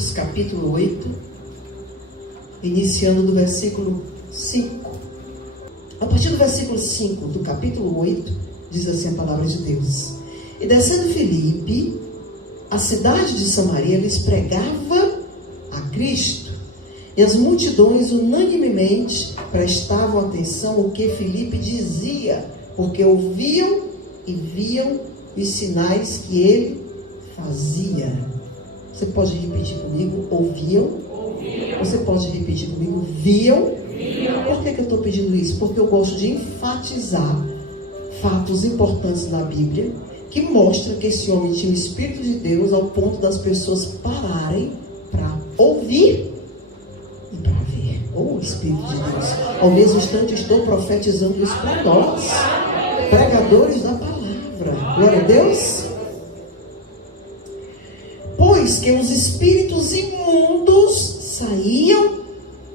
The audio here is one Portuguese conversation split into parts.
Coríntios, capítulo 8, iniciando do versículo 5. A partir do versículo 5 do capítulo 8, diz assim a palavra de Deus: E descendo Filipe, a cidade de Samaria, lhes pregava a Cristo, e as multidões unanimemente prestavam atenção ao que Filipe dizia, porque ouviam e viam os sinais que ele fazia. Você pode repetir comigo? Ouviam. Você pode repetir comigo? Viam. Por que eu estou pedindo isso? Porque eu gosto de enfatizar fatos importantes na Bíblia que mostram que esse homem tinha o Espírito de Deus ao ponto das pessoas pararem para ouvir e para ver. Oh, Espírito de Deus! Ao mesmo instante estou profetizando isso para nós, pregadores da palavra. Glória a Deus! Pois que os espíritos imundos saíam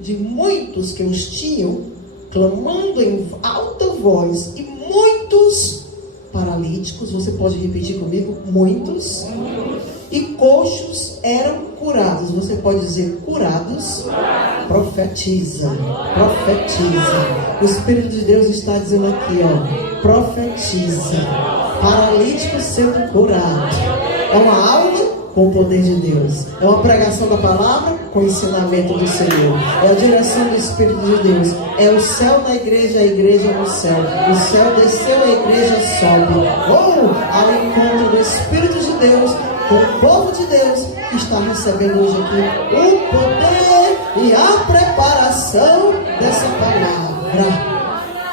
de muitos que os tinham, clamando em alta voz, e muitos paralíticos, você pode repetir comigo? Muitos. E coxos eram curados. Você pode dizer curados? Profetiza. Profetiza. O Espírito de Deus está dizendo aqui, ó. Profetiza. Paralítico sendo curado. É uma aula com o poder de Deus. É uma pregação da palavra com o ensinamento do Senhor. É a direção do Espírito de Deus. É o céu na igreja, a igreja no céu. O céu desceu, a igreja sobe. Ou ao encontro do Espírito de Deus com o povo de Deus que está recebendo hoje aqui o poder e a preparação dessa palavra.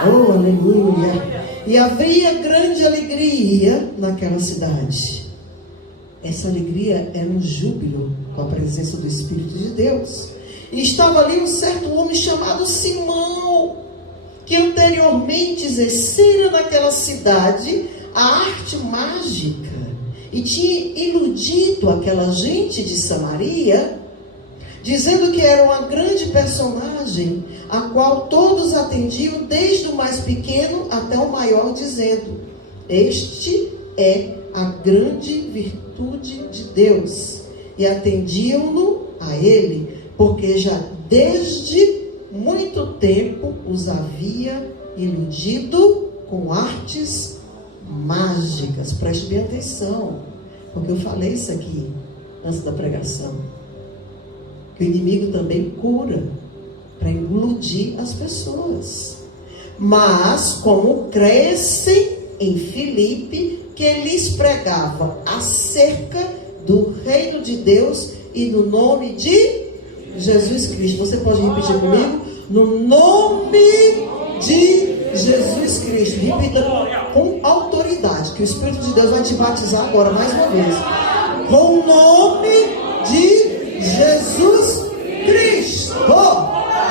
Oh, aleluia! E havia grande alegria naquela cidade. Essa alegria era um júbilo com a presença do Espírito de Deus. E estava ali um certo homem chamado Simão, que anteriormente exercera naquela cidade a arte mágica e tinha iludido aquela gente de Samaria, dizendo que era uma grande personagem, a qual todos atendiam, desde o mais pequeno até o maior, dizendo: Este é a grande virtude de Deus. E atendiam-no a ele, porque já desde muito tempo os havia iludido com artes mágicas. Preste bem atenção, porque eu falei isso aqui antes da pregação, que o inimigo também cura para iludir as pessoas. Mas como crescem em Filipe, que lhes pregava acerca do reino de Deus e do nome de Jesus Cristo. Você pode repetir comigo? No nome de Jesus Cristo. Repita com autoridade, que o Espírito de Deus vai te batizar agora mais uma vez. Com o nome de Jesus Cristo,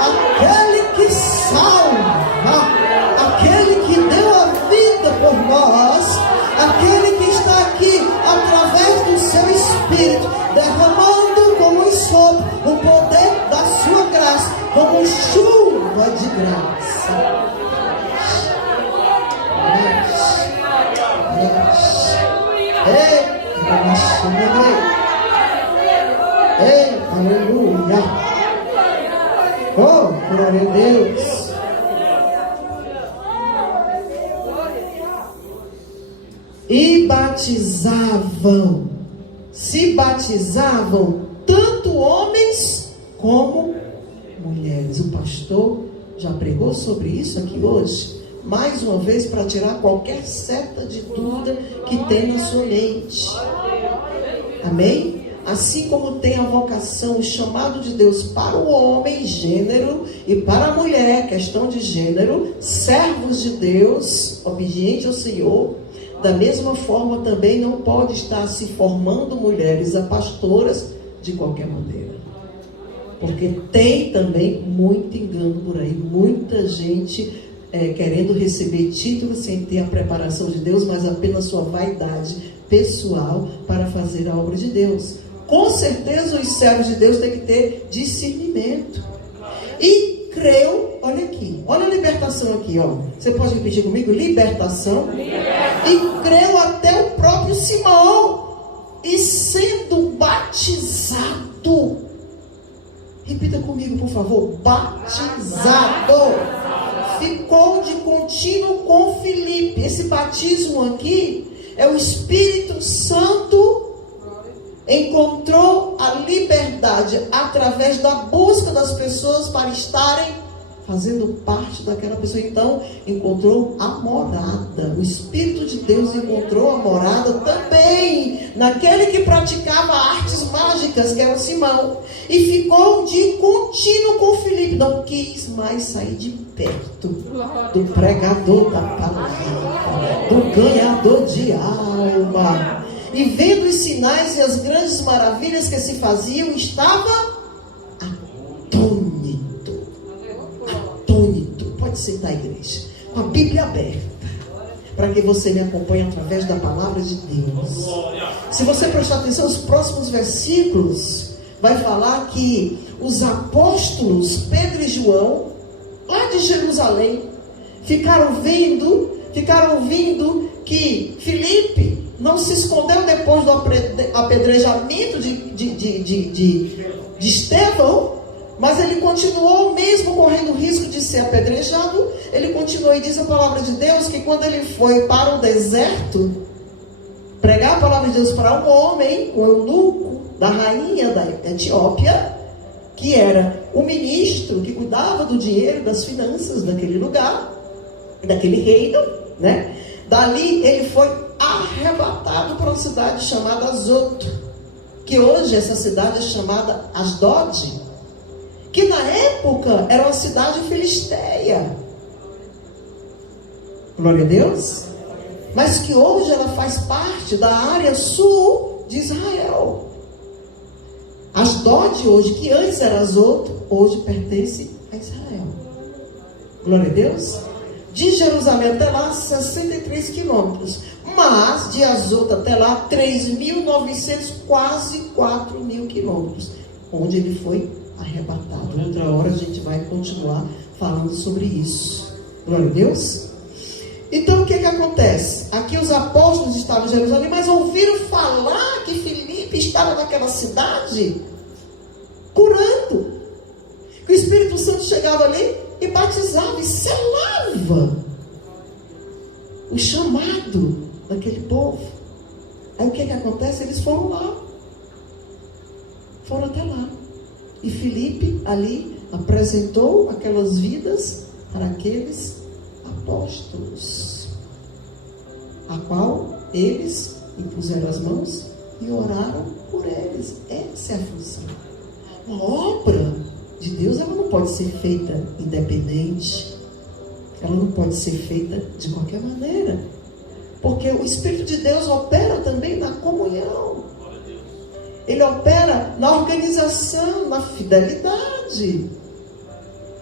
aquele que salva, aquele que deu a vida por nós, aquele que está aqui através do seu Espírito, derramando como um sopro o poder da sua graça, como chuva de graça. Ei, aleluia. Oh, glória a Deus. E batizavam, se batizavam tanto homens como mulheres. O pastor já pregou sobre isso aqui hoje, mais uma vez, para tirar qualquer seta de dúvida que tem na sua mente. Amém? Assim como tem a vocação, o chamado de Deus para o homem, gênero, e para a mulher, questão de gênero, servos de Deus, obediente ao Senhor, da mesma forma também não pode estar se formando mulheres a pastoras de qualquer maneira. Porque tem também muito engano por aí, muita gente querendo receber títulos sem ter a preparação de Deus, mas apenas sua vaidade pessoal para fazer a obra de Deus. Com certeza os servos de Deus têm que ter discernimento. E creu, olha aqui, olha a libertação aqui, ó. Você pode repetir comigo? Libertação. E creu até o próprio Simão, e sendo batizado, Repita comigo, por favor. Batizado. Ficou de contínuo com Filipe. Esse batismo aqui é o Espírito Santo encontrou a liberdade através da busca das pessoas para estarem fazendo parte daquela pessoa. Então, encontrou a morada. O Espírito de Deus encontrou a morada também naquele que praticava artes mágicas, que era o Simão. E ficou de contínuo com Filipe. Não quis mais sair de perto do pregador da palavra, do ganhador de alma. E vendo os sinais e as grandes maravilhas que se faziam, estava atônito. Pode sentar, a igreja, com a Bíblia aberta, para que você me acompanhe através da palavra de Deus. Se você prestar atenção, os próximos versículos vai falar que os apóstolos Pedro e João, lá de Jerusalém, ficaram ouvindo que Filipe não se escondeu depois do apedrejamento de Estevão, mas ele continuou, mesmo correndo o risco de ser apedrejado, ele continuou, e diz a palavra de Deus que quando ele foi para o deserto pregar a palavra de Deus para um homem, o eunuco da rainha da Etiópia, que era o ministro que cuidava do dinheiro, das finanças daquele lugar, daquele reino, né? Dali ele foi arrebatado para uma cidade chamada Azoto, que hoje essa cidade é chamada Asdod, que na época era uma cidade filisteia. Glória a Deus. Mas que hoje ela faz parte da área sul de Israel. Asdod hoje, que antes era Azoto, hoje pertence a Israel. Glória a Deus. De Jerusalém até lá, 63 quilômetros. Mas de Azoto até lá, 3.900, quase 4.000 quilômetros. Onde ele foi arrebatado. Outra hora a gente vai continuar falando sobre isso. Glória a Deus. Então o que acontece? Aqui os apóstolos estavam em Jerusalém, mas ouviram falar que Filipe estava naquela cidade curando. Que o Espírito Santo chegava ali e batizava e selava o chamado daquele povo. Aí o que acontece? Eles foram lá. Foram até lá. E Filipe ali apresentou aquelas vidas para aqueles apóstolos, a qual eles impuseram as mãos e oraram por eles. Essa é a função. A obra de Deus, ela não pode ser feita independente, ela não pode ser feita de qualquer maneira, porque o Espírito de Deus opera também na comunhão. Ele opera na organização, na fidelidade.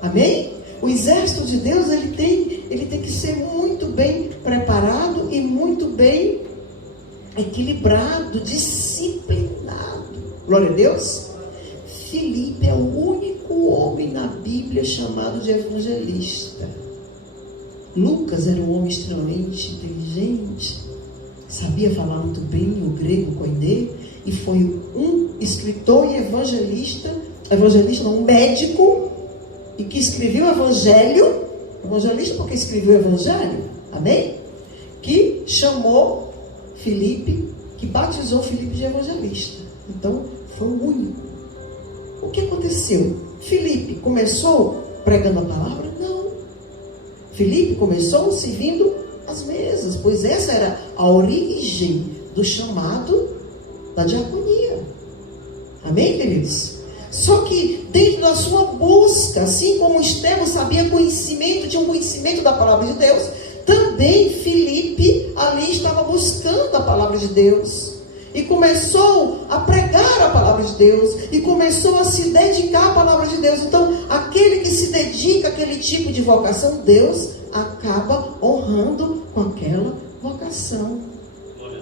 Amém? O exército de Deus, ele tem que ser muito bem preparado e muito bem equilibrado, disciplinado. Glória a Deus. Filipe é o único homem na Bíblia chamado de evangelista. Lucas era um homem extremamente inteligente, sabia falar muito bem o grego koiné, e foi um escritor e evangelista não, um médico, e que escreveu o evangelho, evangelista porque escreveu o evangelho, amém? Que chamou Filipe, que batizou Filipe de evangelista. Então, foi o único. O que aconteceu? Filipe começou pregando a palavra? Não. Filipe começou servindo as mesas, pois essa era a origem do chamado da diaconia. Amém, queridos? Só que dentro da sua busca, assim como Estevão sabia tinha um conhecimento da palavra de Deus, também Filipe ali estava buscando a palavra de Deus. E começou a pregar a palavra de Deus. E começou a se dedicar à palavra de Deus. Então, aquele que se dedica àquele tipo de vocação, Deus acaba honrando com aquela vocação.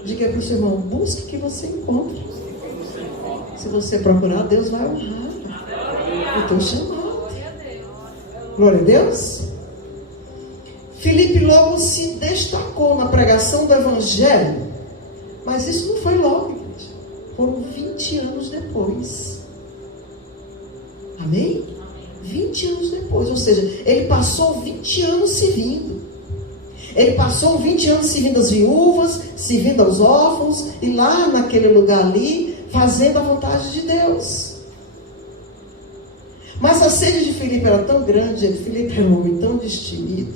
Diga para o seu irmão, busque que você encontre. Se você procurar, Deus vai honrar o teu chamado. Glória a Deus. Filipe logo se destacou na pregação do evangelho. Mas isso não foi logo, gente. Foram 20 anos depois. Amém? 20 anos depois, ou seja, ele passou 20 anos servindo. Ele passou 20 anos servindo as viúvas, servindo aos órfãos, e lá naquele lugar ali, fazendo a vontade de Deus. Mas a sede de Filipe era tão grande, Filipe era um homem tão destemido,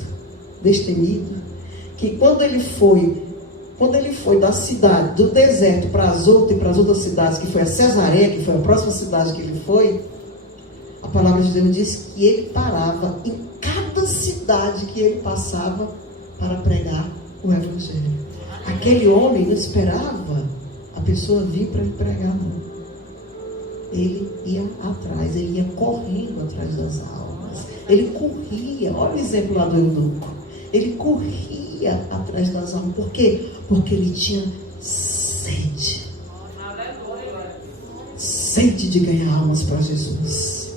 que quando ele foi da cidade, do deserto para as outras cidades, que foi a Cesareia, que foi a próxima cidade que ele foi, a palavra de Deus diz que ele parava em cada cidade que ele passava para pregar o evangelho. Aquele homem não esperava a pessoa vir para ele pregar, não. Ele ia atrás, ele ia correndo atrás das almas. Ele corria, olha o exemplo lá do eunuco. Ele corria atrás das almas. Por quê? Porque ele tinha sede. Sede de ganhar almas para Jesus.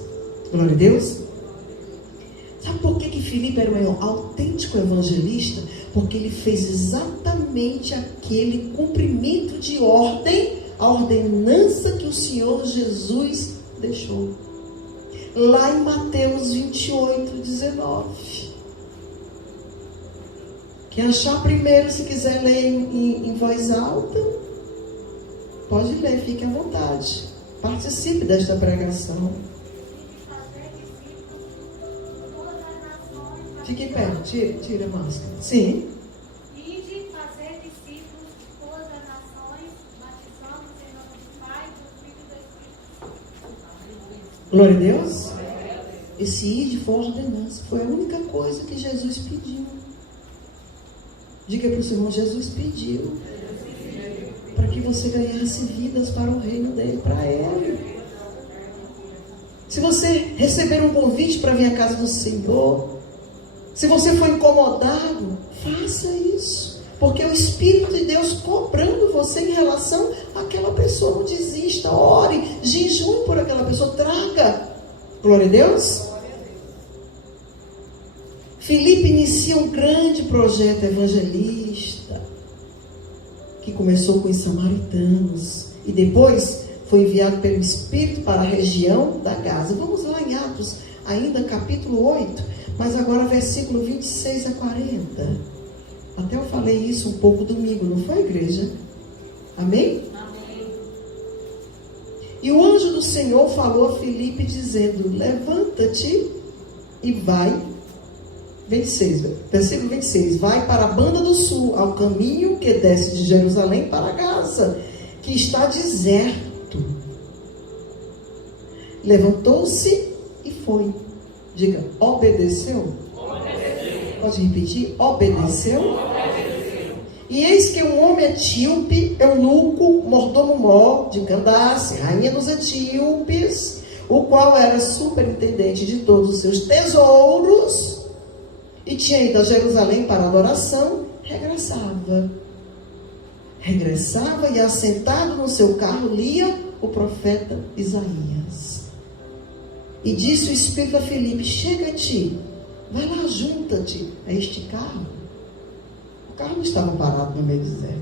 Glória a Deus. Sabe por que Filipe era um autêntico evangelista? Porque ele fez exatamente aquele cumprimento de ordem, a ordenança que o Senhor Jesus deixou. Lá em Mateus 28, 19. Quem achar primeiro, se quiser ler em voz alta, pode ler, fique à vontade. Participe desta pregação. Fique em pé, tira a máscara. Sim. Ide fazer discípulos de todas as nações, batizando-os em nome do Pai, do Filho e do Espírito Santo. Glória a Deus. Esse ide foi a ordenança. Foi a única coisa que Jesus pediu. Diga para o Senhor, Jesus pediu para que você ganhasse vidas para o reino dele, para ele. Se você receber um convite para vir à casa do Senhor, se você for incomodado, faça isso. Porque o Espírito de Deus cobrando você em relação àquela pessoa. Não desista, ore, jejum por aquela pessoa, traga. Glória a Deus. Filipe inicia um grande projeto evangelista, que começou com os samaritanos, e depois foi enviado pelo Espírito para a região da Gaza. Vamos lá em Atos, ainda capítulo 8, mas agora versículo 26 a 40. Até eu falei isso um pouco domingo, não foi, igreja? Amém? Amém. E o anjo do Senhor falou a Filipe dizendo: levanta-te e vai. 26, versículo 26. Vai para a banda do sul, ao caminho que desce de Jerusalém para Gaza, que está deserto. Levantou-se e foi. Diga, obedeceu? Pode repetir? Obedeceu? E eis que um homem etíope, eunuco, mordomo de Candace, rainha dos etíopes, o qual era superintendente de todos os seus tesouros, e tinha ido a Jerusalém para adoração, regressava e assentado no seu carro lia o profeta Isaías. E disse o Espírito a Filipe: chega-te, vai lá, junta-te a este carro. O carro não estava parado no meio do deserto,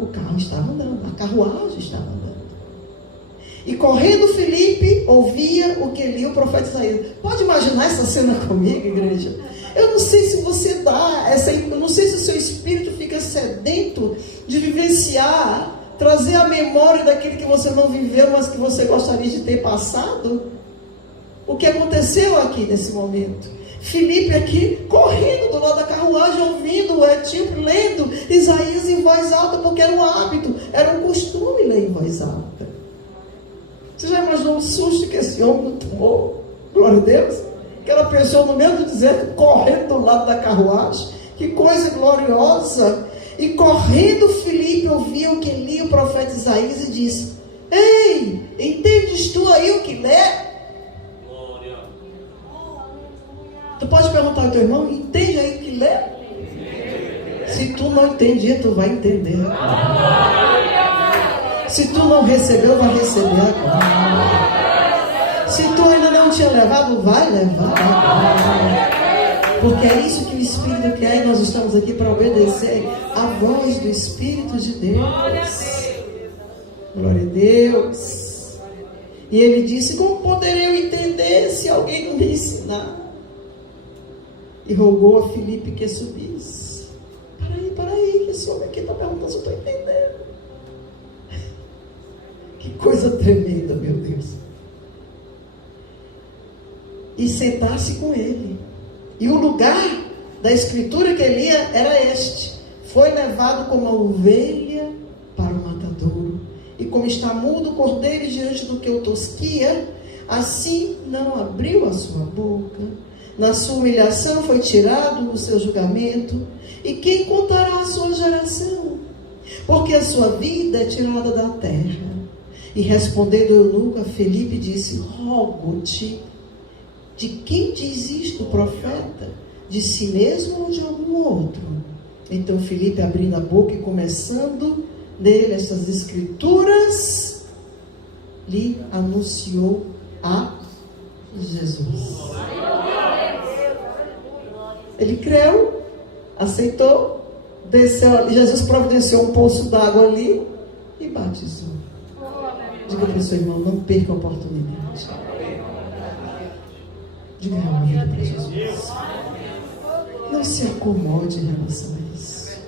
o carro estava andando, a carruagem estava andando. E correndo Filipe ouvia o que lia o profeta Isaías. Pode imaginar essa cena comigo, igreja? Eu não sei se você eu não sei se o seu espírito fica sedento de vivenciar, trazer a memória daquele que você não viveu, mas que você gostaria de ter passado. O que aconteceu aqui nesse momento? Filipe aqui, correndo do lado da carruagem, ouvindo o etíope, lendo Isaías em voz alta, porque era um hábito, era um costume ler em voz alta. Você já imaginou o susto que esse homem tomou? Glória a Deus. Aquela pessoa no meio do deserto, correndo do lado da carruagem. Que coisa gloriosa. E correndo Filipe ouvia o que lia o profeta Isaías e disse: ei, entendes tu aí o que lê? Glória. Tu pode perguntar ao teu irmão: entende aí o que lê? Se tu não entendia, tu vai entender. Se tu não recebeu, vai receber agora. Se tu ainda não tinha levado, vai levar agora. Porque é isso que o Espírito quer, e nós estamos aqui para obedecer a voz do Espírito de Deus. Glória a Deus. E ele disse: como poderei eu entender se alguém não me ensinar? E rogou a Filipe que subisse. Para aí, que esse homem aqui está perguntando se eu estou entendendo. Que coisa tremenda, meu Deus. E sentar-se com ele. E o lugar da escritura que ele ia era este: foi levado como uma ovelha para o matadouro, e como está mudo o cordeiro diante do que o tosquia, assim não abriu a sua boca. Na sua humilhação foi tirado o seu julgamento. E quem contará a sua geração? Porque a sua vida é tirada da terra. E respondendo eunuco a Filipe, disse: rogo-te, de quem diz isto o profeta? De si mesmo ou de algum outro? Então Filipe, abrindo a boca e começando nele essas escrituras, lhe anunciou a Jesus. Ele creu, aceitou, desceu ali. Jesus providenciou um poço d'água ali e batizou. Diga para o seu irmão: não perca a oportunidade. Diga a vida para Jesus. Não se acomode em relação a isso.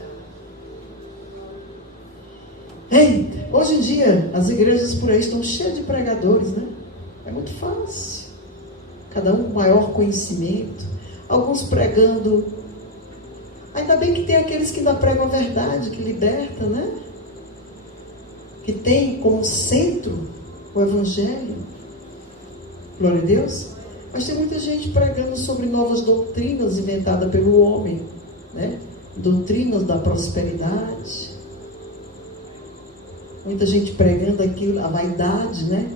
Eita, hoje em dia as igrejas por aí estão cheias de pregadores, né? É muito fácil. Cada um com maior conhecimento. Alguns pregando. Ainda bem que tem aqueles que ainda pregam a verdade, que liberta, né? Que tem como centro o Evangelho. Glória a Deus. Mas tem muita gente pregando sobre novas doutrinas inventadas pelo homem, né? Doutrinas da prosperidade. Muita gente pregando aquilo, a vaidade, né?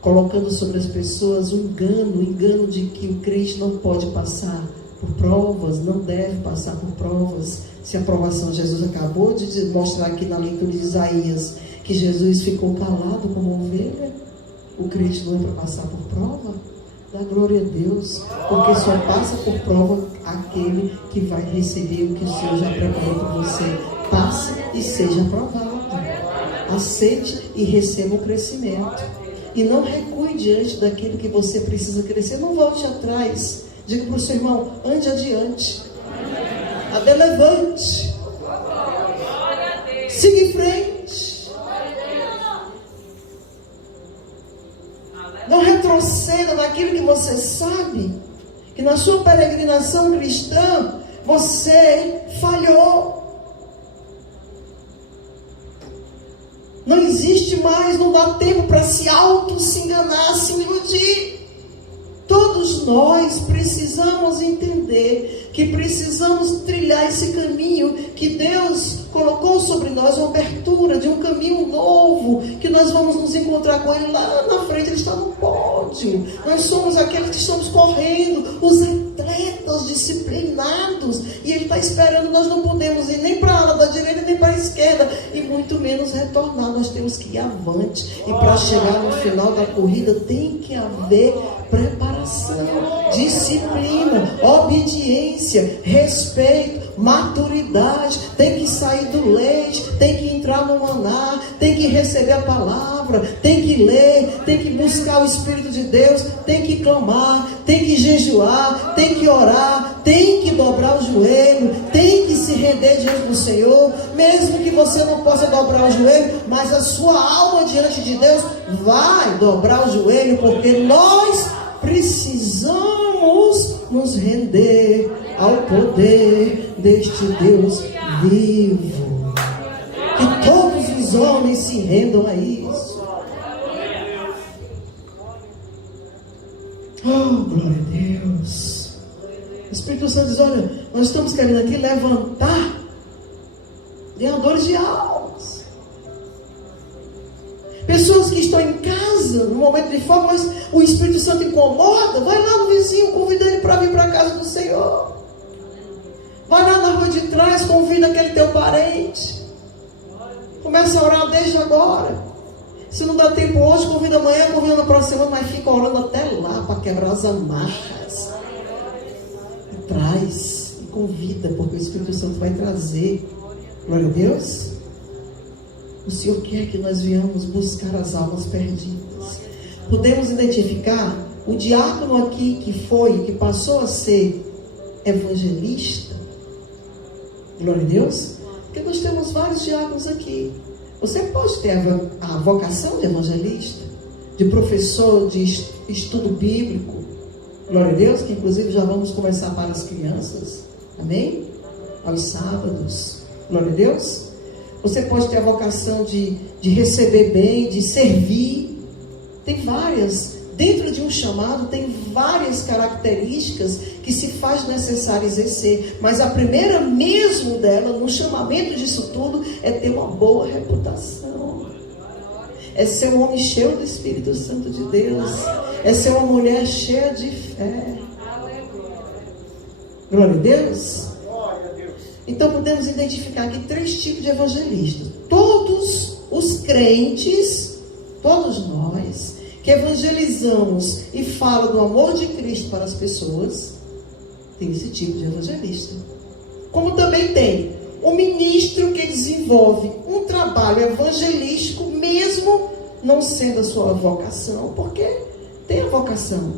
Colocando sobre as pessoas o engano de que o crente não pode passar por provas, não deve passar por provas. Se a aprovação, Jesus acabou de mostrar aqui na leitura de Isaías que Jesus ficou calado como ovelha. O crente não é para passar por prova? Dá glória a Deus, porque só passa por prova aquele que vai receber o que o Senhor já preparou para você. Passe e seja aprovado. Aceite e receba o crescimento. E não recue diante daquilo que você precisa crescer. Não volte atrás. Diga para o seu irmão: ande adiante. Adelevante. Siga em frente. Não retroceda naquilo que você sabe, que na sua peregrinação cristã você falhou. Não existe mais, não dá tempo para se enganar, se iludir. Todos nós precisamos entender que precisamos trilhar esse caminho que Deus colocou sobre nós, uma abertura de um caminho novo, que nós vamos nos encontrar com Ele lá na frente. Ele está no pódio. Nós somos aqueles que estamos correndo, os atletas disciplinados, e Ele está esperando. Nós não podemos ir nem para a ala da direita, nem para a esquerda, e muito menos retornar. Nós temos que ir avante, e para chegar no final da corrida tem que haver preparação, disciplina, obediência, respeito, maturidade. Tem que sair do leite, tem que entrar no maná, tem que receber a palavra, tem que ler, tem que buscar o Espírito de Deus, tem que clamar, tem que jejuar, tem que orar, tem que dobrar o joelho, tem que se render diante do Senhor, mesmo que você não possa dobrar o joelho, mas a sua alma diante de Deus vai dobrar o joelho, porque nós precisamos nos render ao poder deste Deus vivo. Que todos os homens se rendam a isso. Oh, glória a Deus. O Espírito Santo diz: olha, nós estamos querendo aqui levantar ganhadores de almas. Pessoas que estão em casa, no momento de fome, mas o Espírito Santo incomoda. Vai lá no vizinho, convida ele para vir para a casa do Senhor. Vai lá na rua de trás, convida aquele teu parente. Começa a orar desde agora. Se não dá tempo hoje, convida amanhã, convida na próxima semana, mas fica orando até lá para quebrar as amarras. E traz, e convida, porque o Espírito Santo vai trazer. Glória a Deus. O Senhor quer que nós venhamos buscar as almas perdidas. podemos identificar o diácono aqui que passou a ser evangelista. Glória a Deus. Porque nós temos vários diáconos aqui. Você pode ter a vocação de evangelista, de professor de estudo bíblico. Glória a Deus, que inclusive já vamos começar para as crianças. Amém? Aos sábados. Glória a Deus. Você pode ter a vocação de receber bem, de servir. Tem várias. Dentro de um chamado tem várias características que se faz necessário exercer. Mas a primeira mesmo dela, no chamamento disso tudo, é ter uma boa reputação. É ser um homem cheio do Espírito Santo de Deus. É ser uma mulher cheia de fé. Glória a Deus. Então podemos identificar aqui 3 tipos de evangelistas. Todos os crentes, todos nós, que evangelizamos e falam do amor de Cristo para as pessoas, tem esse tipo de evangelista. Como também tem o ministro que desenvolve um trabalho evangelístico, mesmo não sendo a sua vocação, porque tem a vocação.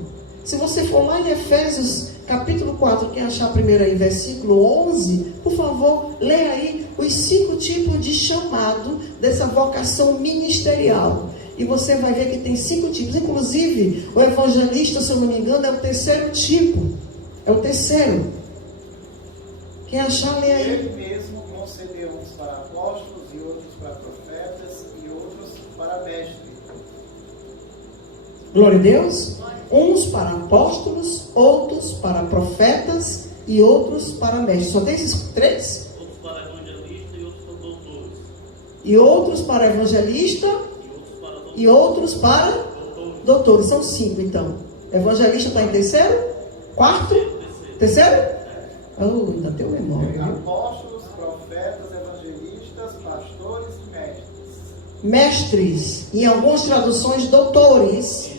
Se você for lá em Efésios capítulo 4, quem achar primeiro aí, versículo 11, por favor, leia aí os 5 tipos de chamado dessa vocação ministerial. E você vai ver que tem 5 tipos. Inclusive, o evangelista, se eu não me engano, é o 3º tipo. É o 3º. Quem achar, lê aí. Ele mesmo concedeu uns para apóstolos e outros para profetas e outros para mestres. Glória a Deus. Uns para apóstolos, outros para profetas e outros para mestres. Só tem esses 3? Outros para evangelista e outros para doutores. E outros para evangelista e outros para doutores. São 5, então. Evangelista está em 3º? 4º? 3º? Oh, ainda tem memória. Apóstolos, profetas, evangelistas, pastores e mestres. Mestres. Em algumas traduções, doutores.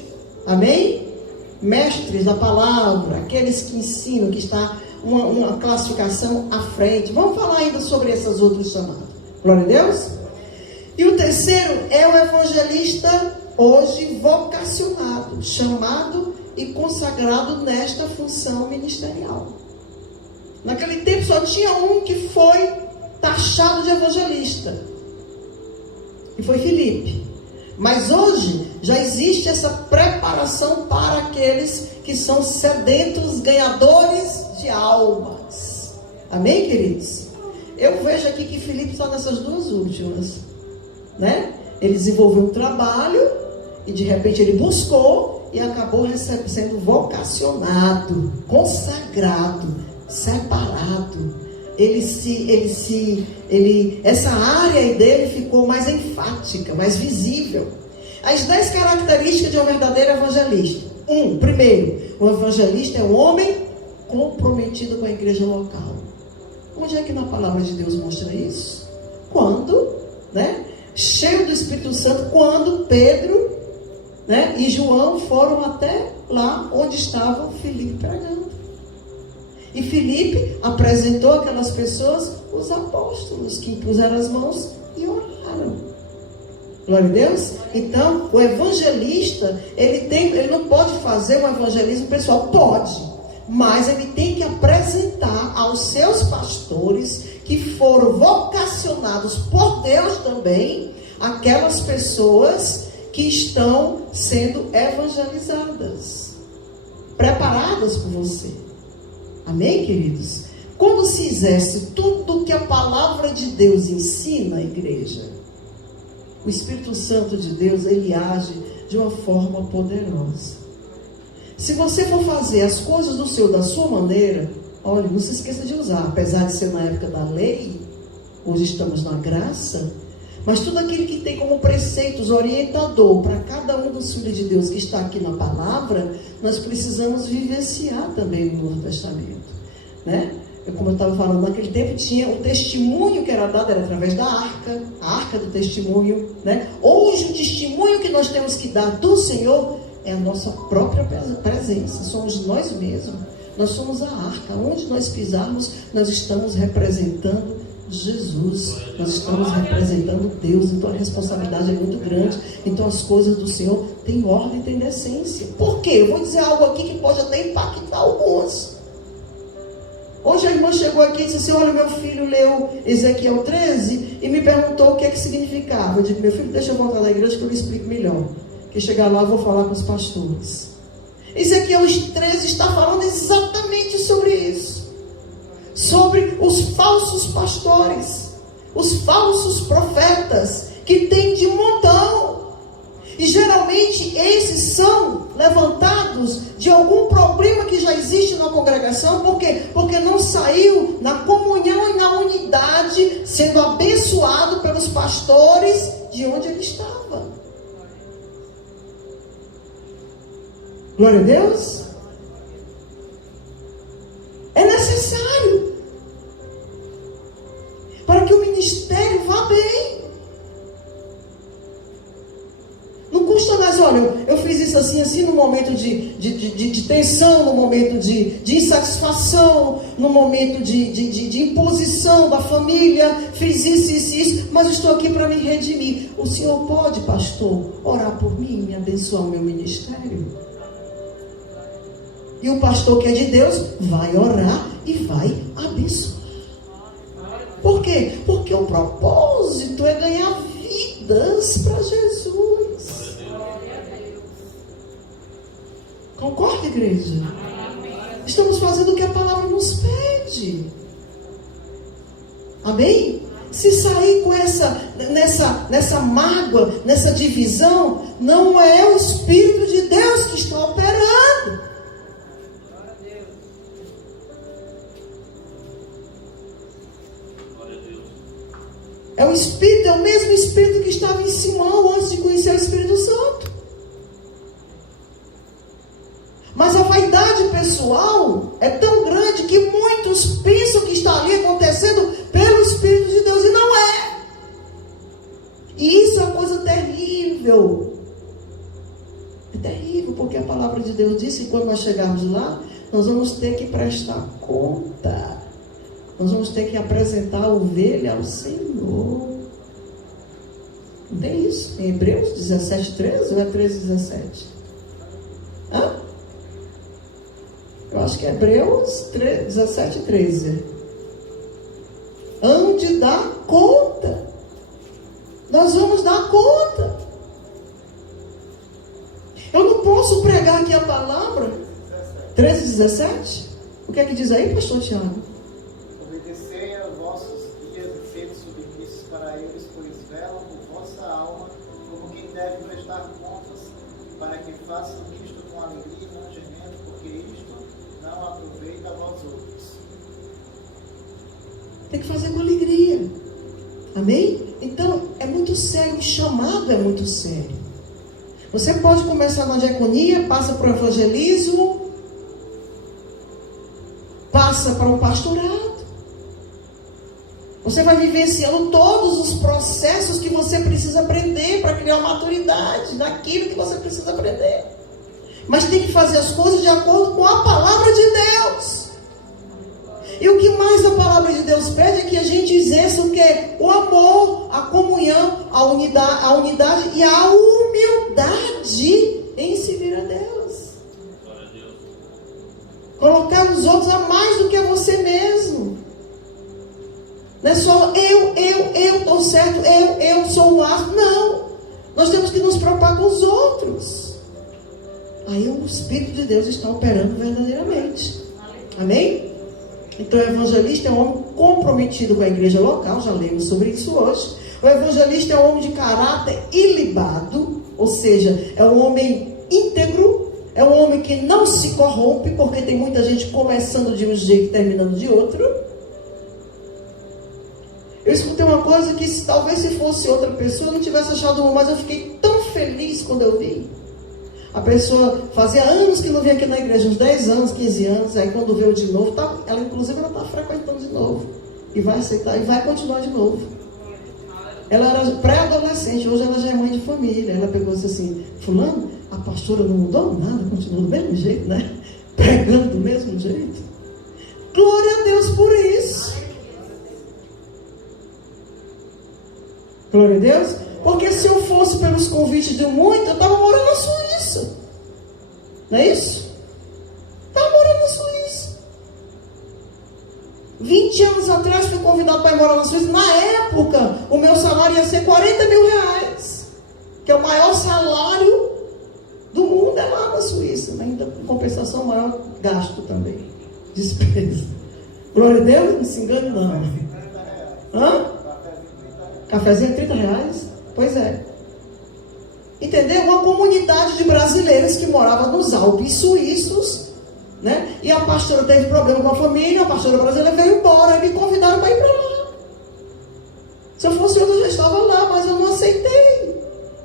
Amém? Mestres da palavra. Aqueles que ensinam, que está uma classificação à frente. Vamos falar ainda sobre esses outros chamados. Glória a Deus. E o 3º é o evangelista hoje vocacionado, chamado e consagrado nesta função ministerial. Naquele tempo só tinha um que foi taxado de evangelista, que foi Filipe. Mas hoje já existe essa preparação para aqueles que são sedentos, ganhadores de almas. Amém, queridos? Eu vejo aqui que Filipe está nessas 2 últimas, né? Ele desenvolveu um trabalho e de repente ele buscou e acabou sendo vocacionado, consagrado, separado. Essa área dele ficou mais enfática, mais visível. As 10 características de um verdadeiro evangelista. Primeiro, o evangelista é um homem comprometido com a igreja local. Onde é que na palavra de Deus mostra isso? Quando, né, cheio do Espírito Santo, quando Pedro, né, e João foram até lá onde estava Filipe pregando. E Filipe apresentou aquelas pessoas, os apóstolos, que impuseram as mãos e oraram. Glória a Deus. Então, o evangelista, ele não pode fazer um evangelismo pessoal. Pode, mas ele tem que apresentar aos seus pastores, que foram vocacionados por Deus também, aquelas pessoas que estão sendo evangelizadas, preparadas por você. Amém, queridos? Quando se exerce tudo que a palavra de Deus ensina à igreja, o Espírito Santo de Deus, ele age de uma forma poderosa. Se você for fazer as coisas do Senhor da sua maneira, olha, não se esqueça de usar, apesar de ser na época da lei, hoje estamos na graça, mas tudo aquilo que tem como preceitos orientador para cada um dos filhos de Deus que está aqui na palavra, nós precisamos vivenciar também no Novo Testamento, né? Como eu estava falando, naquele tempo tinha o testemunho que era dado, era através da arca, a arca do testemunho, né? Hoje o testemunho que nós temos que dar do Senhor é a nossa própria presença, somos nós mesmos, nós somos a arca, onde nós pisarmos, nós estamos representando Jesus, nós estamos representando Deus. Então a responsabilidade é muito grande. Então as coisas do Senhor tem ordem, tem decência. Por quê? Eu vou dizer algo aqui que pode até impactar alguns. Hoje a irmã chegou aqui e disse assim: olha, meu filho leu Ezequiel 13 e me perguntou o que é que significava. Eu digo: meu filho, deixa eu voltar na igreja que eu lhe explico melhor. Que chegar lá eu vou falar com os pastores. Ezequiel 13 está falando exatamente sobre isso. Sobre os falsos pastores, os falsos profetas, que tem de montão. E geralmente esses são levantados de algum problema que já existe na congregação. Por quê? Porque não saiu na comunhão e na unidade, sendo abençoado pelos pastores de onde ele estava. Glória a Deus. É necessário para que o ministério vá bem. Não custa mais, olha, eu fiz isso assim, no momento de tensão, no momento de insatisfação, no momento de imposição da família, fiz isso, mas eu estou aqui para me redimir. O senhor pode, pastor, orar por mim e me abençoar o meu ministério? E o pastor que é de Deus vai orar e vai abençoar. Por quê? Porque o propósito é ganhar vidas para Jesus. Concorda, igreja? Estamos fazendo o que a palavra nos pede. Amém? Se sair com nessa mágoa, nessa divisão, não é o Espírito de Deus que está operando. É o Espírito, é o mesmo Espírito que estava em Simão antes de conhecer o Espírito Santo. Mas a vaidade pessoal é tão grande que muitos pensam que está ali acontecendo pelo Espírito de Deus, e não é. E isso é uma coisa terrível. É terrível, porque a palavra de Deus disse que quando nós chegarmos lá, nós vamos ter que prestar conta. Nós vamos ter que apresentar a ovelha ao Senhor. Não tem isso? Em Hebreus 17:13 ou é 13:17? Hã? Eu acho que é Hebreus 17:13. Hão de dar conta. Nós vamos dar conta. Eu não posso pregar aqui a palavra. 13:17? O que é que diz aí, pastor Tiago? Obedecei aos vossos guias e sede submissos para eles, pois velam por vossa alma, como quem deve prestar contas, para que façam isto com alegria e não gemendo, porque isto não aproveita a vós outros. Tem que fazer com alegria. Amém? Então, é muito sério, o chamado é muito sério. Você pode começar na diaconia, passa para o evangelismo, passa para um pastorado. Você vai vivenciando todos os processos que você precisa aprender para criar maturidade naquilo que você precisa aprender. Mas tem que fazer as coisas de acordo com a palavra de Deus. E o que mais a palavra de Deus pede é que a gente exerça o quê? O amor, a comunhão, a unidade e a humildade em servir a Deus. Colocar os outros a mais do que a você mesmo. Não é só eu estou certo, eu sou o máximo. Não. Nós temos que nos preocupar com os outros. Aí o Espírito de Deus está operando verdadeiramente. Amém? Então o evangelista é um homem comprometido com a igreja local. Já lemos sobre isso hoje. O evangelista é um homem de caráter ilibado. Ou seja, é um homem íntegro. É um homem que não se corrompe. Porque tem muita gente começando de um jeito e terminando de outro. Eu escutei uma coisa que talvez se fosse outra pessoa eu não tivesse achado bom, mas eu fiquei tão feliz quando eu vi. A pessoa fazia anos que não vinha aqui na igreja, uns 10 anos, 15 anos, aí quando veio de novo, ela inclusive ela está frequentando de novo. E vai aceitar, e vai continuar de novo. Ela era pré-adolescente, hoje ela já é mãe de família. Ela pegou e disse assim: fulano, a pastora não mudou nada, continua do mesmo jeito, né? Pregando do mesmo jeito. Glória a Deus por isso. Glória a Deus. Porque se eu fosse pelos convites de muito, eu estava morando na Suíça. Não é isso? Estava morando na Suíça. 20 anos atrás fui convidado para ir morar na Suíça. Na época, o meu salário ia ser 40 mil reais. Que é o maior salário do mundo, é lá na Suíça. Ainda com compensação, maior gasto também. Despesa. Glória a Deus, não se engane não. Hã? Cafézinho é 30 reais? Pois é. Entendeu? Uma comunidade de brasileiros que moravam nos Alpes suíços, né? E a pastora teve problema com a família, a pastora brasileira veio embora e me convidaram para ir para lá. Se eu fosse eu já estava lá, mas eu não aceitei.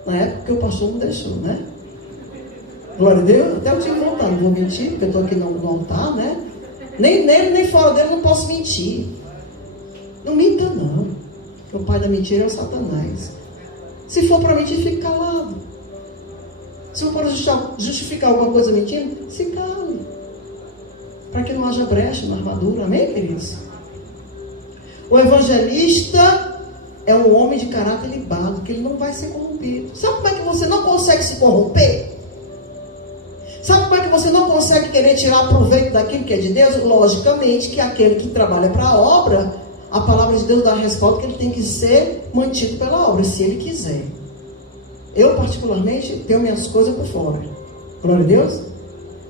Na época que o pastor não deixou, né? Glória a Deus, até eu tive vontade, não vou mentir, porque eu estou aqui no altar, né? Nem nele, nem fora dele eu não posso mentir. Não minta não. O pai da mentira é o Satanás. Se for para mentir, fique calado. Se for para justificar alguma coisa mentindo, se cale. Para que não haja brecha na armadura. Amém, queridos? O evangelista é um homem de caráter libado, que ele não vai ser corrompido. Sabe como é que você não consegue se corromper? Sabe como é que você não consegue querer tirar proveito daquilo que é de Deus? Logicamente que aquele que trabalha para a obra, a palavra de Deus dá a resposta que ele tem que ser mantido pela obra, se ele quiser. Eu, particularmente, tenho minhas coisas por fora. Glória a Deus.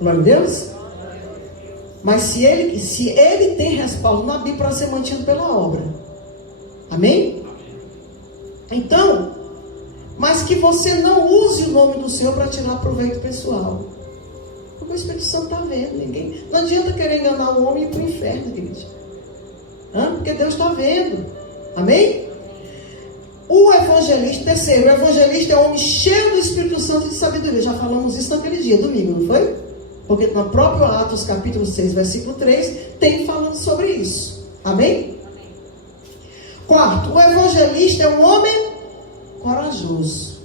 Glória a Deus. Mas se ele tem respaldo na Bíblia para ser mantido pela obra. Amém? Então, mas que você não use o nome do Senhor para tirar proveito pessoal. Porque o Espírito Santo está vendo. Ninguém, não adianta querer enganar um homem e ir para o inferno, querido. Porque Deus está vendo. Amém? O evangelista, terceiro, o evangelista é um homem cheio do Espírito Santo e de sabedoria. Já falamos isso naquele dia, domingo, não foi? Porque no próprio Atos, capítulo 6, versículo 3, tem falando sobre isso. Amém? Quarto, o evangelista é um homem corajoso.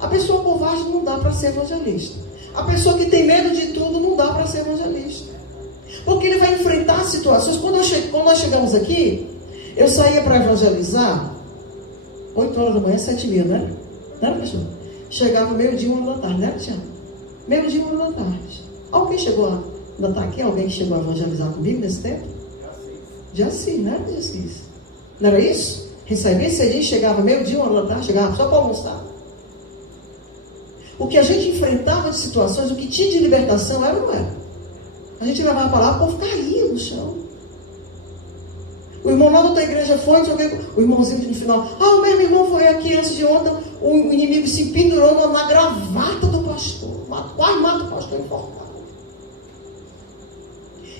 A pessoa covarde não dá para ser evangelista. A pessoa que tem medo de tudo não dá para ser evangelista. Porque ele vai enfrentar situações. Quando nós chegamos aqui, eu saía para evangelizar 8 horas da manhã, 7h30, né? Não era, pastor? Chegava meio-dia, 1h da tarde, né, Tiago? Meio-dia, 1h da tarde. Alguém chegou a... Ainda está aqui? Alguém que chegou a evangelizar comigo nesse tempo? Já sim, né, Jesus? Não era isso? A gente saía bem cedinho, chegava meio-dia, 1h da tarde, chegava só para almoçar. O que a gente enfrentava de situações, o que tinha de libertação era ou não era? A gente levava a palavra, o povo caía no chão. O irmão lá da outra igreja foi, o irmãozinho no final, o mesmo irmão foi aqui antes de ontem, o inimigo se pendurou na gravata do pastor, quase mata o pastor enforcado.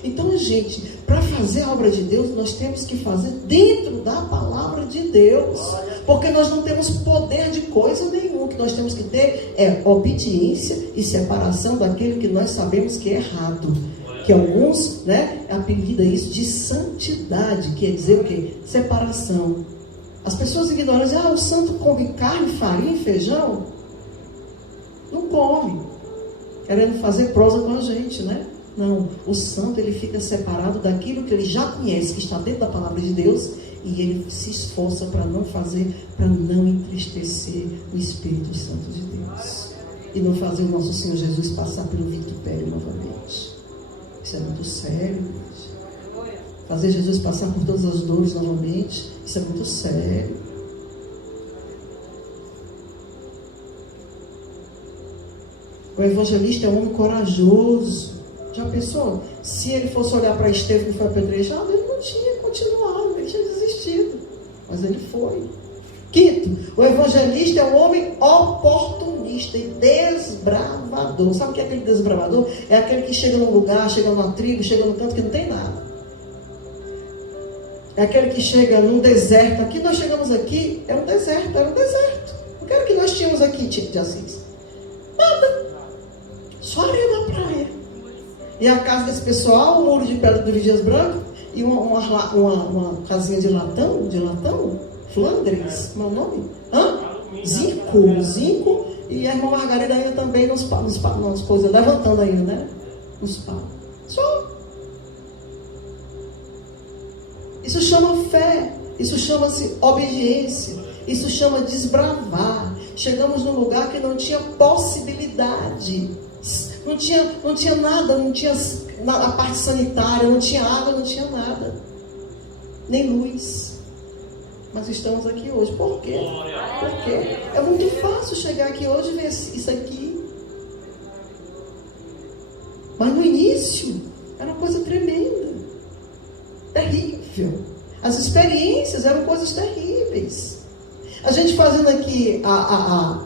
Então, gente, para fazer a obra de Deus, nós temos que fazer dentro da palavra de Deus, porque nós não temos poder de coisa nenhuma. O que nós temos que ter é obediência e separação daquilo que nós sabemos que é errado. Que alguns, né, apelidam isso de santidade, quer dizer o quê? Separação. As pessoas ignoram, dizem, o santo come carne, farinha e feijão? Não come. Querendo fazer prosa com a gente, né? Não, o santo ele fica separado daquilo que ele já conhece, que está dentro da palavra de Deus, e ele se esforça para não fazer, para não entristecer o Espírito Santo de Deus. E não fazer o nosso Senhor Jesus passar pelo vitupério novamente. Isso é muito sério, gente. Fazer Jesus passar por todas as dores novamente, isso é muito sério. O evangelista é um homem corajoso. Já pensou? Se ele fosse olhar para Estevão que foi apedrejado, ele não tinha continuado, ele tinha desistido. Mas ele foi. Quinto, o evangelista é um homem oportunista e desbravador. Sabe o que é aquele desbravador? É aquele que chega num lugar, chega numa tribo, chega num canto que não tem nada. É aquele que chega num deserto. Aqui nós chegamos aqui, é um deserto, era um deserto. O que era que nós tínhamos aqui, Tito de Assis? Nada. Só areia da praia. E a casa desse pessoal, um muro de pedra do Dias Branco e uma casinha de latão, Flandres, meu nome? Zinco, e a irmã Margarida ainda também nos coisas, levantando ainda, né? Nos pau. Só. Isso chama fé, isso chama-se obediência. Isso chama desbravar. Chegamos num lugar que não tinha possibilidade. Não tinha nada, não tinha a parte sanitária, não tinha água, não tinha nada. Nem luz. Mas estamos aqui hoje. Por quê? Por quê? É muito fácil chegar aqui hoje e ver isso aqui. Mas no início, era uma coisa tremenda. Terrível. As experiências eram coisas terríveis. A gente fazendo aqui a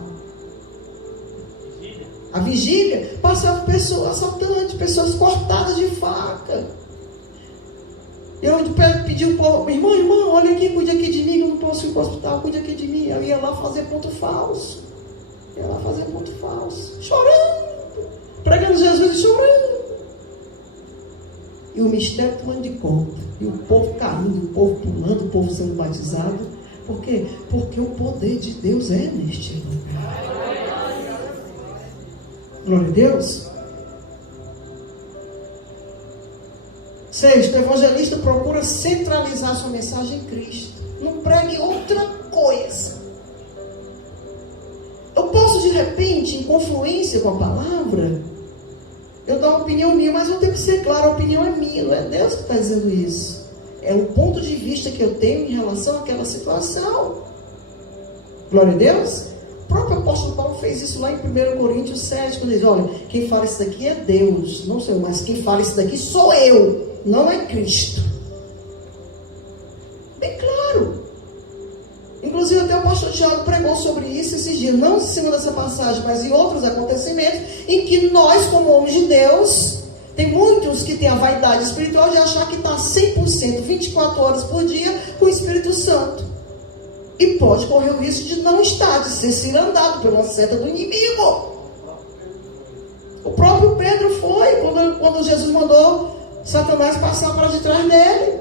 vigília, passava pessoas assaltantes, pessoas cortadas de faca. Eu pedi o povo, irmão, olha aqui, cuide aqui de mim, eu não posso ir para o hospital, cuide aqui de mim. Eu ia lá fazer ponto falso. Chorando. Pregando Jesus e chorando. E o mistério tomando de conta. E o povo caindo, o povo pulando, o povo sendo batizado. Por quê? Porque o poder de Deus é neste lugar. Glória a Deus. Sexto, o evangelista procura centralizar sua mensagem em Cristo. Não pregue outra coisa. Eu posso, de repente, em confluência com a palavra, eu dar uma opinião minha, mas eu tenho que ser claro, a opinião é minha, não é Deus que está dizendo isso. É o ponto de vista que eu tenho em relação àquela situação. Glória a Deus. O próprio apóstolo Paulo fez isso lá em 1 Coríntios 7, quando ele diz, olha, quem fala isso daqui é Deus, não sou eu, mas quem fala isso daqui sou eu, não é Cristo. Bem claro. Inclusive até o pastor Tiago pregou sobre isso esses dias, não em cima dessa passagem, mas em outros acontecimentos, em que nós, como homens de Deus, tem muitos que têm a vaidade espiritual de achar que está 100%, 24 horas por dia, com o Espírito Santo. E pode correr o risco de não estar, de ser cirandado pela seta do inimigo. O próprio Pedro foi, quando Jesus mandou Satanás passar para de trás dele.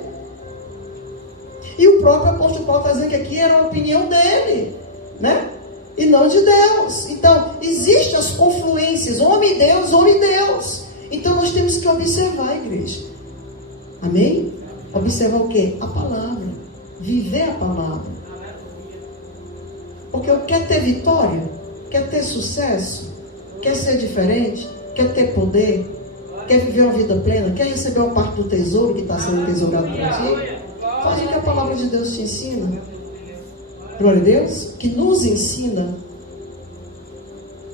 E o próprio apóstolo Paulo está dizendo que aqui era a opinião dele, né? E não de Deus. Então, existem as confluências, homem e Deus, homem e Deus. Então, nós temos que observar a igreja. Amém? Observar o quê? A palavra. Viver a palavra. Porque quer ter vitória? Quer ter sucesso? Quer ser diferente? Quer ter poder? Quer viver uma vida plena? Quer receber uma parte do tesouro que está sendo tesourado para ti? Faz o que a palavra de Deus te ensina. Glória a Deus. Que nos ensina.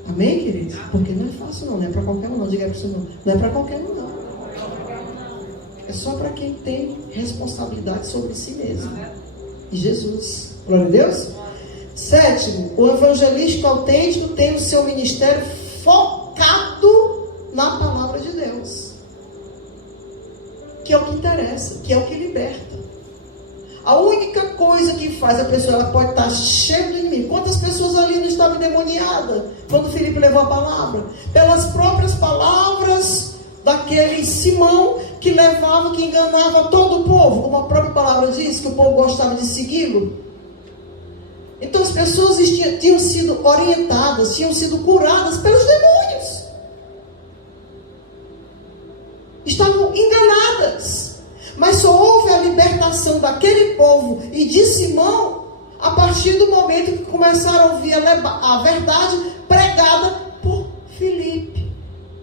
Amém, queridos? Porque não é fácil não é para qualquer um não. Diga para você não é para qualquer um não. É só para quem tem responsabilidade sobre si mesmo. E Jesus. Glória a Deus. Sétimo, o evangelista autêntico tem o seu ministério focado na palavra de Deus. Que é o que interessa, que é o que liberta. A única coisa que faz a pessoa, ela pode estar cheia do inimigo. Quantas pessoas ali não estavam endemoniadas quando Filipe levou a palavra? Pelas próprias palavras daquele Simão que levava, que enganava todo o povo. Como a própria palavra diz, que o povo gostava de segui-lo. Então as pessoas tinham sido orientadas, tinham sido curadas pelos demônios. Estavam enganadas. Mas só houve a libertação daquele povo e de Simão a partir do momento que começaram a ouvir a verdade pregada por Filipe.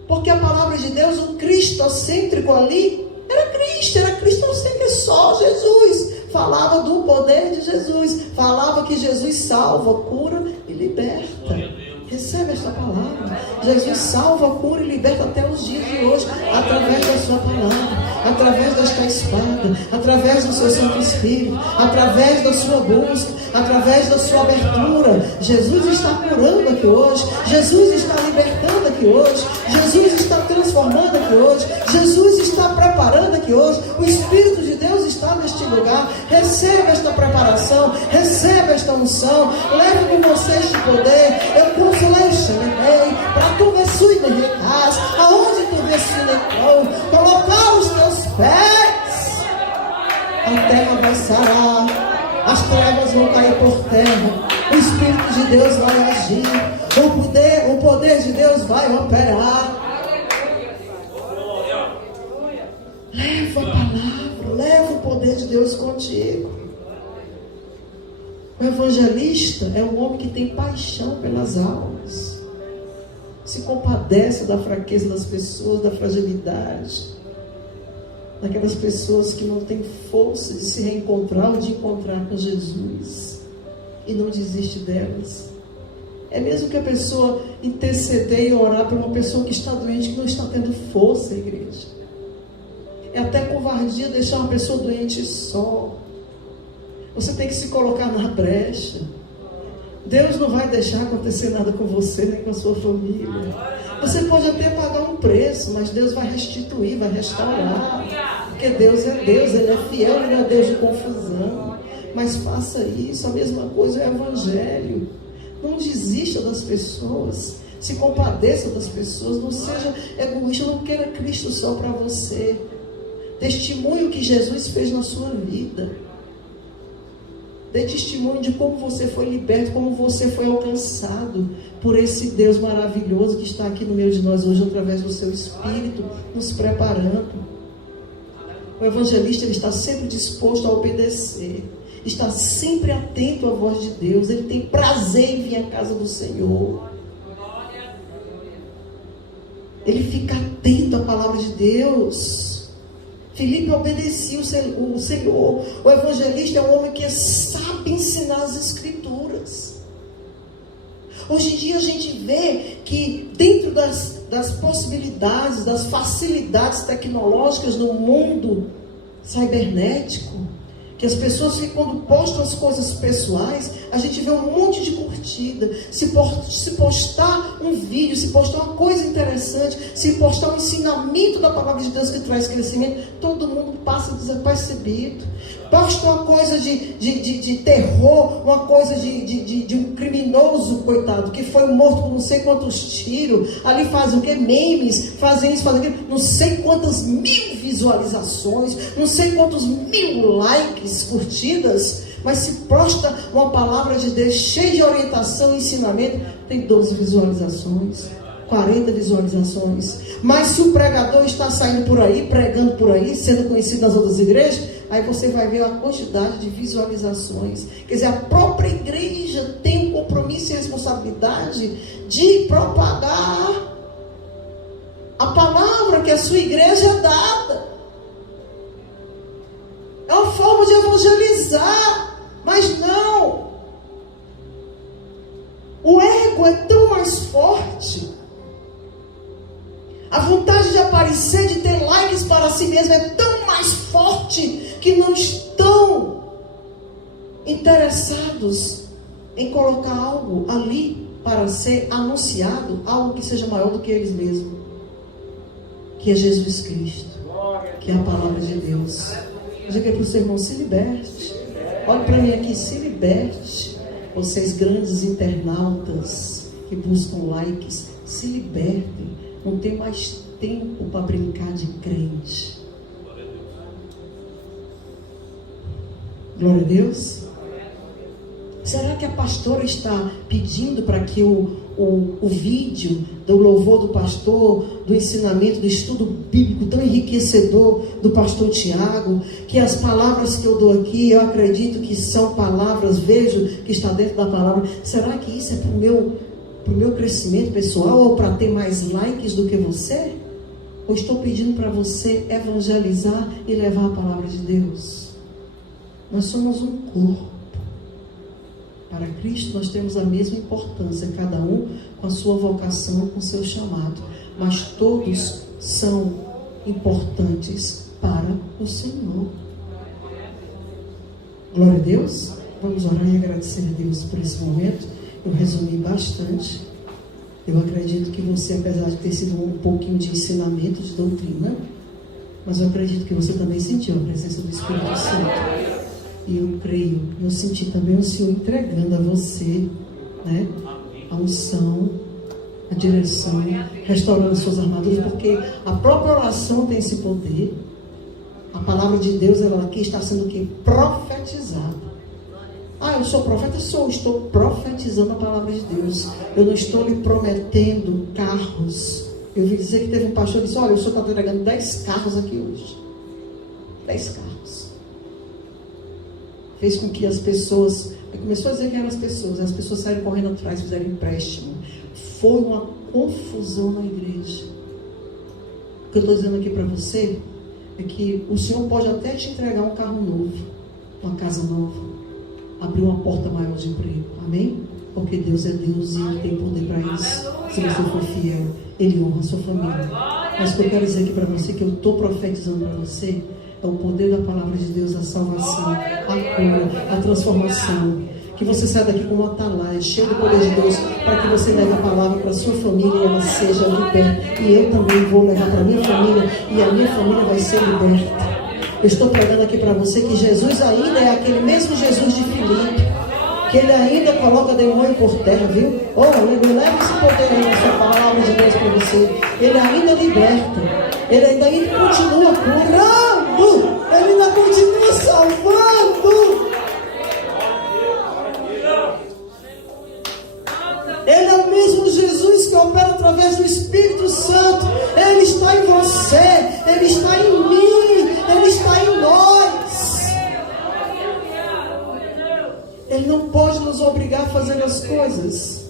Porque a palavra de Deus, o cristocêntrico ali, era cristocêntrico, só Jesus. Falava do poder de Jesus. Falava que Jesus salva, cura e liberta. Recebe esta palavra. Jesus salva, cura e liberta até os dias de hoje. Através da sua palavra. Através desta espada. Através do seu Santo Espírito. Através da sua busca. Através da sua abertura. Jesus está curando aqui hoje. Jesus está libertando aqui hoje. Jesus está transformando aqui hoje. Jesus está preparando aqui hoje. O Espírito de Deus está neste lugar. Receba esta preparação. Receba esta unção. Leve com você este poder. Eu consolei, para tu ver sua inerricaz. Aonde tu vês sua inerricão. Colocar os teus pés. A terra vai sarar. As trevas vão cair por terra. O Espírito de Deus vai agir. O poder de Deus vai operar. Leva a palavra. Leva o poder de Deus contigo. O evangelista é um homem que tem paixão pelas almas, se compadece da fraqueza das pessoas, da fragilidade, daquelas pessoas que não têm força de se reencontrar ou de encontrar com Jesus, e não desiste delas. É mesmo que a pessoa interceder e orar por uma pessoa que está doente, que não está tendo força, igreja. É até covardia deixar uma pessoa doente só. Você tem que se colocar na brecha. Deus não vai deixar acontecer nada com você, nem com a sua família. Você pode até pagar um preço, mas Deus vai restituir, vai restaurar. Porque Deus é Deus, Ele é fiel, Ele não é Deus de confusão. Mas faça isso, a mesma coisa é o Evangelho. Não desista das pessoas, se compadeça das pessoas, não seja egoísta, não queira Cristo só para você. Testemunhe o que Jesus fez na sua vida. Dê testemunho de como você foi liberto, como você foi alcançado por esse Deus maravilhoso que está aqui no meio de nós hoje, através do seu Espírito, nos preparando. O evangelista, ele está sempre disposto a obedecer, está sempre atento à voz de Deus, ele tem prazer em vir à casa do Senhor. Ele fica atento à palavra de Deus. Filipe obedecia o Senhor. O evangelista é um homem que sabe ensinar as Escrituras. Hoje em dia a gente vê que dentro das possibilidades, das facilidades tecnológicas no mundo cibernético, que as pessoas, quando postam as coisas pessoais, a gente vê um monte de curtida. Se postar um vídeo, se postar uma coisa interessante, se postar um ensinamento da palavra de Deus que traz crescimento, todo mundo passa desapercebido. Posta uma coisa de terror, uma coisa de um criminoso, coitado, que foi morto com não sei quantos tiros. Ali fazem o que? Memes, fazem isso, fazem aquilo. Não sei quantas mil visualizações, não sei quantos mil likes, curtidas. Mas se posta uma palavra de Deus cheia de orientação e ensinamento, tem 12 visualizações, 40 visualizações. Mas se o pregador está saindo por aí, pregando por aí, sendo conhecido nas outras igrejas, aí você vai ver a quantidade de visualizações. Quer dizer, a própria igreja tem um compromisso e responsabilidade de propagar a palavra que a sua igreja é dada. É uma forma de evangelizar, mas não. O ego é tão mais forte. A vontade de aparecer, de ter likes para si mesmo é tão mais forte que não estão interessados em colocar algo ali para ser anunciado, algo que seja maior do que eles mesmos, que é Jesus Cristo, que é a palavra de Deus. Diga para o seu irmão, se liberte. Olhe para mim aqui, se liberte. Vocês grandes internautas que buscam likes, se libertem. Não tem mais tempo para brincar de crente. Glória a Deus. Será que a pastora está pedindo para que o vídeo do louvor do pastor, do ensinamento, do estudo bíblico tão enriquecedor do pastor Tiago, que as palavras que eu dou aqui, eu acredito que são palavras, vejo que está dentro da palavra, será que isso é para o meu crescimento pessoal, ou para ter mais likes do que você? Ou estou pedindo para você evangelizar e levar a palavra de Deus? Nós somos um corpo. Para Cristo nós temos a mesma importância, cada um com a sua vocação, com o seu chamado, mas todos são importantes para o Senhor. Glória a Deus. Vamos orar e agradecer a Deus por esse momento. Eu resumi bastante. Eu acredito que você, apesar de ter sido um pouquinho de ensinamento, de doutrina, mas eu acredito que você também sentiu a presença do Espírito Santo. E eu creio, eu senti também o Senhor entregando a você, né, a unção, a direção, restaurando suas armaduras, porque a própria oração tem esse poder. A palavra de Deus, ela aqui está sendo o quê? Profetizada. Ah, eu sou profeta? Estou profetizando a palavra de Deus. Eu não estou lhe prometendo carros. Eu vi dizer que teve um pastor que disse, olha, o senhor está entregando 10 carros aqui hoje. 10 carros. fez com que as pessoas, começou a dizer quem eram as pessoas saíram correndo atrás, fizeram empréstimo. Foi uma confusão na igreja. O que eu estou dizendo aqui para você é que o Senhor pode até te entregar um carro novo, uma casa nova, abrir uma porta maior de emprego, amém? Porque Deus é Deus e Ele tem poder para isso. Se você for fiel, Ele honra a sua família. Mas o que eu quero dizer aqui para você, que eu estou profetizando para você, é o poder da palavra de Deus, a salvação, a cura, a transformação. Que você saia daqui com uma atalaia, cheio do poder de Deus, para que você leve a palavra para a sua família e ela seja liberta. E eu também vou levar para a minha família, e a minha família vai ser liberta. Eu estou pregando aqui para você que Jesus ainda é aquele mesmo Jesus de Filipe, que Ele ainda coloca demônio por terra, viu? Leve esse poder aí na sua palavra de Deus para você. Ele ainda liberta. Ele ainda continua curando. Ele ainda continua salvando. Ele é o mesmo Jesus que opera através do Espírito Santo. Ele está em você. Ele está em mim. Ele está em nós. Ele não pode nos obrigar a fazer as coisas.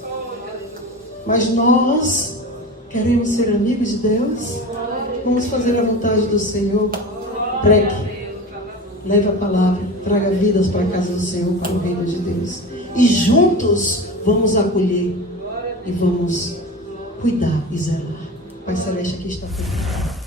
Mas nós queremos ser amigos de Deus. Vamos fazer a vontade do Senhor. Pregue. Leve a palavra. Traga vidas para a casa do Senhor, para o reino de Deus. E juntos vamos acolher. E vamos cuidar e zelar. Pai Celeste, aqui está tudo.